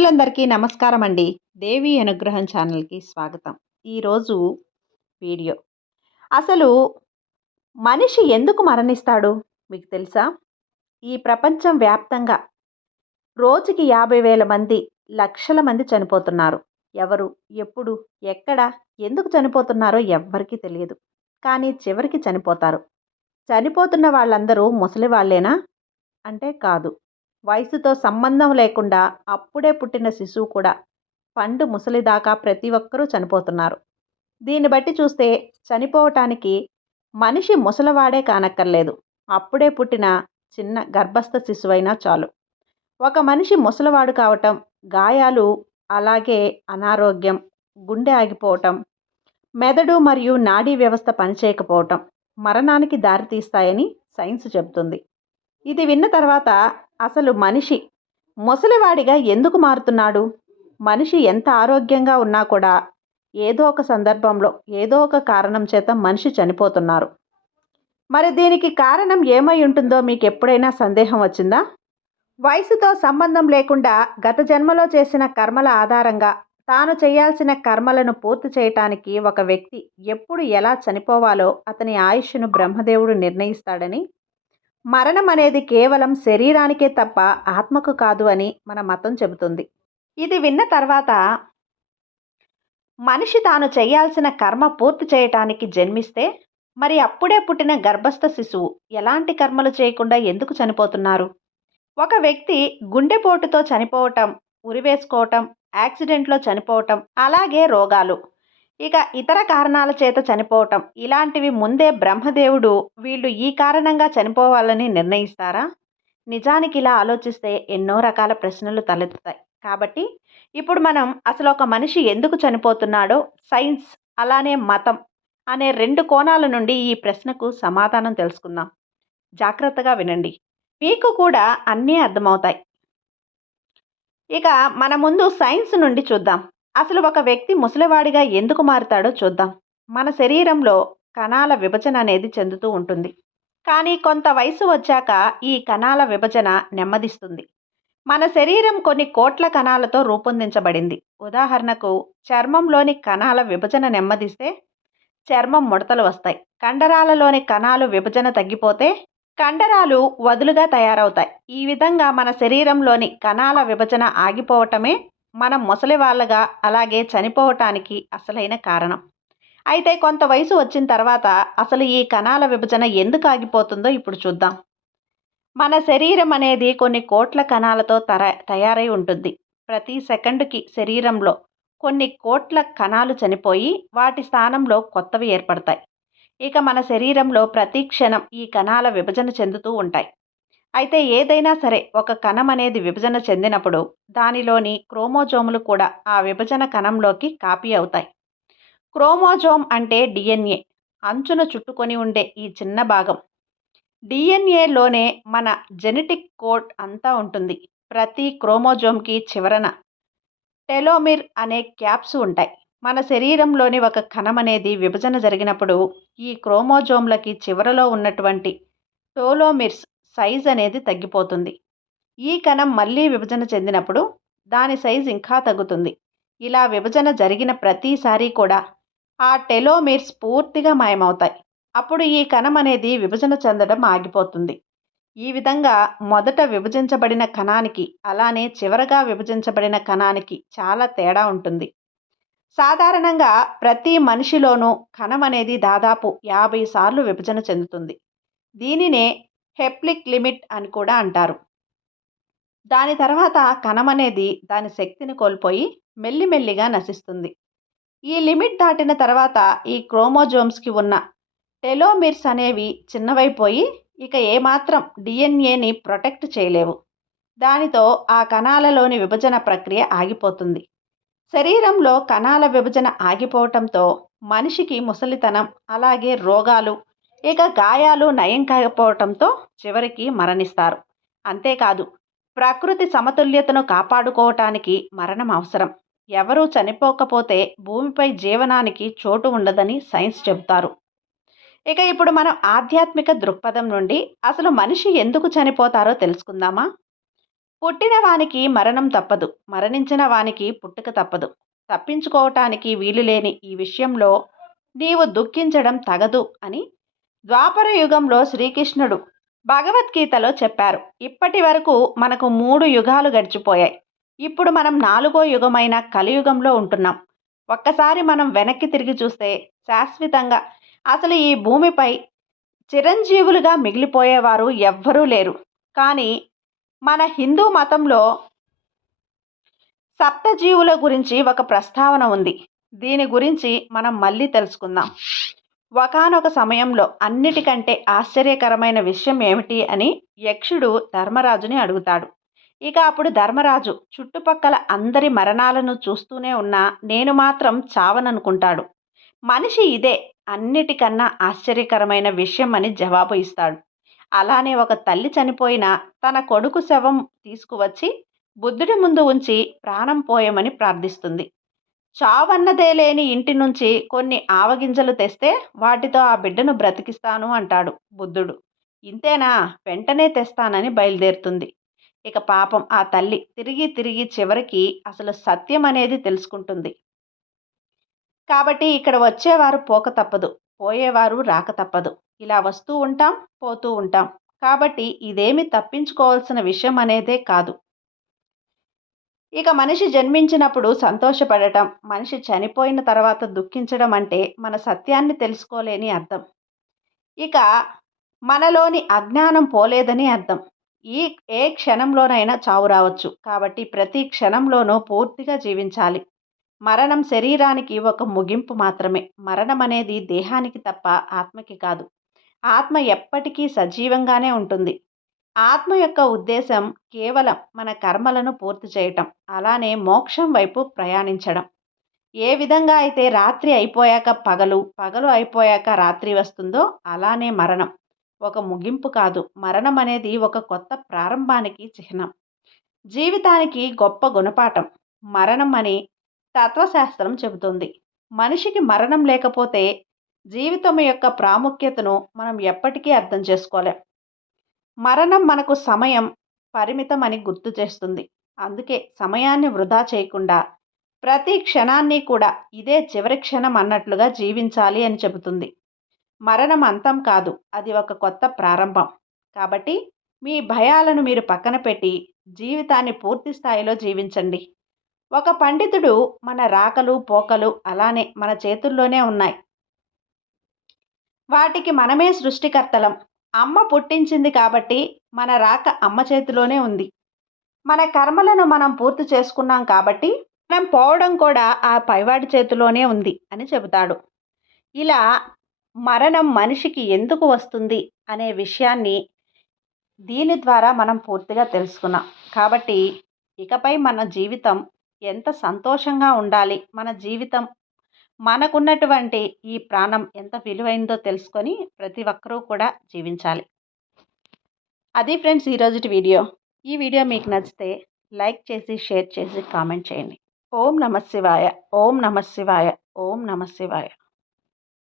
భక్తులందరికీ నమస్కారం అండి. దేవి అనుగ్రహం ఛానల్‌కి స్వాగతం. ఈరోజు వీడియో అసలు మనిషి ఎందుకు మరణిస్తాడు మీకు తెలుసా? ఈ ప్రపంచం వ్యాప్తంగా రోజుకి 50,000 మంది, లక్షల మంది చనిపోతున్నారు. ఎవరు, ఎప్పుడు, ఎక్కడ, ఎందుకు చనిపోతున్నారో ఎవ్వరికీ తెలియదు. కానీ చివరికి చనిపోతారు. చనిపోతున్న వాళ్ళందరూ ముసలి వాళ్ళేనా? అంటే కాదు. వయసుతో సంబంధం లేకుండా అప్పుడే పుట్టిన శిశువు కూడా పండు ముసలిదాకా ప్రతి ఒక్కరూ చనిపోతున్నారు. దీన్ని బట్టి చూస్తే చనిపోవటానికి మనిషి ముసలివాడే కానక్కర్లేదు. అప్పుడే పుట్టిన చిన్న గర్భస్థ శిశువైనా చాలు. ఒక మనిషి ముసలివాడు కావటం, గాయాలు, అలాగే అనారోగ్యం, గుండె ఆగిపోవటం, మెదడు మరియు నాడీ వ్యవస్థ పనిచేయకపోవటం మరణానికి దారితీస్తాయని సైన్స్ చెబుతుంది. ఇది విన్న తర్వాత అసలు మనిషి ముసలివాడిగా ఎందుకు మారుతున్నాడు? మనిషి ఎంత ఆరోగ్యంగా ఉన్నా కూడా ఏదో ఒక సందర్భంలో ఏదో ఒక కారణం చేత మనిషి చనిపోతున్నారు. మరి దీనికి కారణం ఏమై ఉంటుందో మీకు ఎప్పుడైనా సందేహం వచ్చిందా? వయసుతో సంబంధం లేకుండా గత జన్మలో చేసిన కర్మల ఆధారంగా తాను చేయాల్సిన కర్మలను పూర్తి చేయటానికి ఒక వ్యక్తి ఎప్పుడు ఎలా చనిపోవాలో అతని ఆయుష్ను బ్రహ్మదేవుడు నిర్ణయిస్తాడని, మరణం అనేది కేవలం శరీరానికే తప్ప ఆత్మకు కాదు అని మన మతం చెబుతుంది. ఇది విన్న తర్వాత మనిషి తాను చేయాల్సిన కర్మ పూర్తి చేయటానికి జన్మిస్తే మరి అప్పుడే పుట్టిన గర్భస్థ శిశువు ఎలాంటి కర్మలు చేయకుండా ఎందుకు చనిపోతున్నారు? ఒక వ్యక్తి గుండెపోటుతో చనిపోవటం, ఉరివేసుకోవటం, యాక్సిడెంట్లో చనిపోవటం, అలాగే రోగాలు, ఇక ఇతర కారణాల చేత చనిపోవటం, ఇలాంటివి ముందే బ్రహ్మదేవుడు వీళ్ళు ఈ కారణంగా చనిపోవాలని నిర్ణయిస్తారా? నిజానికి ఇలా ఆలోచిస్తే ఎన్నో రకాల ప్రశ్నలు తలెత్తుతాయి. కాబట్టి ఇప్పుడు మనం అసలు ఒక మనిషి ఎందుకు చనిపోతున్నాడో సైన్స్, అలానే మతం అనే రెండు కోణాల నుండి ఈ ప్రశ్నకు సమాధానం తెలుసుకుందాం. జాగ్రత్తగా వినండి, మీకు కూడా అన్నీ అర్థమవుతాయి. ఇక మన ముందు సైన్స్ నుండి చూద్దాం. అసలు ఒక వ్యక్తి ముసలివాడిగా ఎందుకు మారుతాడో చూద్దాం. మన శరీరంలో కణాల విభజన అనేది చెందుతూ ఉంటుంది. కానీ కొంత వయసు వచ్చాక ఈ కణాల విభజన నెమ్మదిస్తుంది. మన శరీరం కొన్ని కోట్ల కణాలతో రూపొందించబడింది. ఉదాహరణకు చర్మంలోని కణాల విభజన నెమ్మదిస్తే చర్మం ముడతలు వస్తాయి. కండరాలలోని కణాలు విభజన తగ్గిపోతే కండరాలు వదులుగా తయారవుతాయి. ఈ విధంగా మన శరీరంలోని కణాల విభజన ఆగిపోవటమే మనం ముసలి వాళ్ళగా, అలాగే చనిపోవటానికి అసలైన కారణం. అయితే కొంత వయసు వచ్చిన తర్వాత అసలు ఈ కణాల విభజన ఎందుకు ఆగిపోతుందో ఇప్పుడు చూద్దాం. మన శరీరం అనేది కొన్ని కోట్ల కణాలతో తయారై ఉంటుంది. ప్రతి సెకండుకి శరీరంలో కొన్ని కోట్ల కణాలు చనిపోయి వాటి స్థానంలో కొత్తవి ఏర్పడతాయి. ఇక మన శరీరంలో ప్రతి క్షణం ఈ కణాల విభజన చెందుతూ ఉంటాయి. అయితే ఏదైనా సరే ఒక కణం అనేది విభజన చెందినప్పుడు దానిలోని క్రోమోజోములు కూడా ఆ విభజన కణంలోకి కాపీ అవుతాయి. క్రోమోజోమ్ అంటే డిఎన్ఏ అంచున చుట్టుకొని ఉండే ఈ చిన్న భాగం. డిఎన్ఏలోనే మన జెనెటిక్ కోడ్ అంతా ఉంటుంది. ప్రతి క్రోమోజోమ్కి చివరన టెలోమిర్ అనే క్యాప్స్ ఉంటాయి. మన శరీరంలోని ఒక కణం అనేది విభజన జరిగినప్పుడు ఈ క్రోమోజోమ్లకి చివరలో ఉన్నటువంటి టెలోమిర్స్ సైజ్ అనేది తగ్గిపోతుంది. ఈ కణం మళ్ళీ విభజన చెందినప్పుడు దాని సైజ్ ఇంకా తగ్గుతుంది. ఇలా విభజన జరిగిన ప్రతిసారి కూడా ఆ టెలోమిర్స్ పూర్తిగా మాయమవుతాయి. అప్పుడు ఈ కణం అనేది విభజన చెందడం ఆగిపోతుంది. ఈ విధంగా మొదట విభజించబడిన కణానికి, అలానే చివరగా విభజించబడిన కణానికి చాలా తేడా ఉంటుంది. సాధారణంగా ప్రతి మనిషిలోనూ కణం అనేది దాదాపు 50 సార్లు విభజన చెందుతుంది. దీనినే హెప్లిక్ లిమిట్ అని కూడా అంటారు. దాని తర్వాత కణం అనేది దాని శక్తిని కోల్పోయి మెల్లిమెల్లిగా నశిస్తుంది. ఈ లిమిట్ దాటిన తర్వాత ఈ క్రోమోజోమ్స్కి ఉన్న టెలోమిర్స్ అనేవి చిన్నవైపోయి ఇక ఏమాత్రం డిఎన్ఏని ప్రొటెక్ట్ చేయలేవు. దానితో ఆ కణాలలోని విభజన ప్రక్రియ ఆగిపోతుంది. శరీరంలో కణాల విభజన ఆగిపోవటంతో మనిషికి ముసలితనం, అలాగే రోగాలు, ఇక గాయాలు నయం కాకపోవటంతో చివరికి మరణిస్తారు. అంతేకాదు, ప్రకృతి సమతుల్యతను కాపాడుకోవటానికి మరణం అవసరం. ఎవరూ చనిపోకపోతే భూమిపై జీవనానికి చోటు ఉండదని సైన్స్ చెబుతారు. ఇక ఇప్పుడు మనం ఆధ్యాత్మిక దృక్పథం నుండి అసలు మనిషి ఎందుకు చనిపోతారో తెలుసుకుందామా? పుట్టిన వానికి మరణం తప్పదు, మరణించిన వానికి పుట్టుక తప్పదు. తప్పించుకోవటానికి వీలులేని ఈ విషయంలో నీవు దుఃఖించడం తగదు అని ద్వాపర యుగంలో శ్రీకృష్ణుడు భగవద్గీతలో చెప్పారు. ఇప్పటి వరకు మనకు 3 యుగాలు గడిచిపోయాయి. ఇప్పుడు మనం 4వ యుగమైన కలియుగంలో ఉంటున్నాం. ఒక్కసారి మనం వెనక్కి తిరిగి చూస్తే శాశ్వతంగా అసలు ఈ భూమిపై చిరంజీవులుగా మిగిలిపోయేవారు ఎవ్వరూ లేరు. కానీ మన హిందూ మతంలో సప్తజీవుల గురించి ఒక ప్రస్తావన ఉంది. దీని గురించి మనం మళ్ళీ తెలుసుకుందాం. ఒకానొక సమయంలో అన్నిటికంటే ఆశ్చర్యకరమైన విషయం ఏమిటి అని యక్షుడు ధర్మరాజుని అడుగుతాడు. ఇక అప్పుడు ధర్మరాజు చుట్టుపక్కల అందరి మరణాలను చూస్తూనే ఉన్నా నేను మాత్రం చావననుకుంటాడు. మనిషి ఇదే అన్నిటికన్నా ఆశ్చర్యకరమైన విషయం అని జవాబు ఇస్తాడు. అలానే ఒక తల్లి చనిపోయిన తన కొడుకు శవం తీసుకువచ్చి బుద్ధుడి ముందు ఉంచి ప్రాణం పోయమని ప్రార్థిస్తుంది. చావన్నదే లేని ఇంటి నుంచి కొన్ని ఆవగింజలు తెస్తే వాటితో ఆ బిడ్డను బ్రతికిస్తాను అంటాడు బుద్ధుడు. ఇంతేనా, వెంటనే తెస్తానని బయలుదేరుతుంది. ఇక పాపం ఆ తల్లి తిరిగి తిరిగి చివరికి అసలు సత్యం అనేది తెలుసుకుంటుంది. కాబట్టి ఇక్కడ వచ్చేవారు పోక తప్పదు, పోయేవారు రాక తప్పదు. ఇలా వస్తూ ఉంటాం, పోతూ ఉంటాం. కాబట్టి ఇదేమి తప్పించుకోవాల్సిన విషయం అనేదే కాదు. ఇక మనిషి జన్మించినప్పుడు సంతోషపడటం, మనిషి చనిపోయిన తర్వాత దుఃఖించడం అంటే మన సత్యాన్ని తెలుసుకోలేని అర్థం. ఇక మనలోని అజ్ఞానం పోలేదని అర్థం. ఏ క్షణంలోనైనా చావు రావచ్చు. కాబట్టి ప్రతి క్షణంలోనూ పూర్తిగా జీవించాలి. మరణం శరీరానికి ఒక ముగింపు మాత్రమే. మరణం అనేది దేహానికి తప్ప ఆత్మకి కాదు. ఆత్మ ఎప్పటికీ సజీవంగానే ఉంటుంది. ఆత్మ యొక్క ఉద్దేశం కేవలం మన కర్మలను పూర్తి చేయటం, అలానే మోక్షం వైపు ప్రయాణించడం. ఏ విధంగా అయితే రాత్రి అయిపోయాక పగలు, పగలు అయిపోయాక రాత్రి వస్తుందో అలానే మరణం ఒక ముగింపు కాదు. మరణం అనేది ఒక కొత్త ప్రారంభానికి చిహ్నం. జీవితానికి గొప్ప గుణపాఠం మరణం అని తత్వశాస్త్రం చెబుతుంది. మనిషికి మరణం లేకపోతే జీవితం యొక్క ప్రాముఖ్యతను మనం ఎప్పటికీ అర్థం చేసుకోలేం. మరణం మనకు సమయం పరిమితం అని గుర్తు చేస్తుంది. అందుకే సమయాన్ని వృధా చేయకుండా ప్రతి క్షణాన్ని కూడా ఇదే చివరి క్షణం అన్నట్లుగా జీవించాలి అని చెబుతుంది. మరణం అంతం కాదు, అది ఒక కొత్త ప్రారంభం. కాబట్టి మీ భయాలను మీరు పక్కన పెట్టి జీవితాన్ని పూర్తి స్థాయిలో జీవించండి. ఒక పండితుడు మన రాకలు పోకలు అలానే మన చేతుల్లోనే ఉన్నాయి. వాటికి మనమే సృష్టికర్తలం. అమ్మ పుట్టించింది కాబట్టి మన రాక అమ్మ చేతిలోనే ఉంది. మన కర్మలను మనం పూర్తి చేసుకున్నాం కాబట్టి మనం పోవడం కూడా ఆ పైవాడి చేతిలోనే ఉంది అని చెబుతాడు. ఇలా మరణం మనిషికి ఎందుకు వస్తుంది అనే విషయాన్ని దీని ద్వారా మనం పూర్తిగా తెలుసుకున్నాం. కాబట్టి ఇకపై మన జీవితం ఎంత సంతోషంగా ఉండాలి, మన జీవితం మనకున్నటువంటి ఈ ప్రాణం ఎంత విలువైందో తెలుసుకొని ప్రతి ఒక్కరూ కూడా జీవించాలి. అది ఫ్రెండ్స్ ఈరోజుటి వీడియో. ఈ వీడియో మీకు నచ్చితే లైక్ చేసి, షేర్ చేసి, కామెంట్ చేయండి. ఓం నమః శివాయ, ఓం నమః శివాయ, ఓం నమః శివాయ.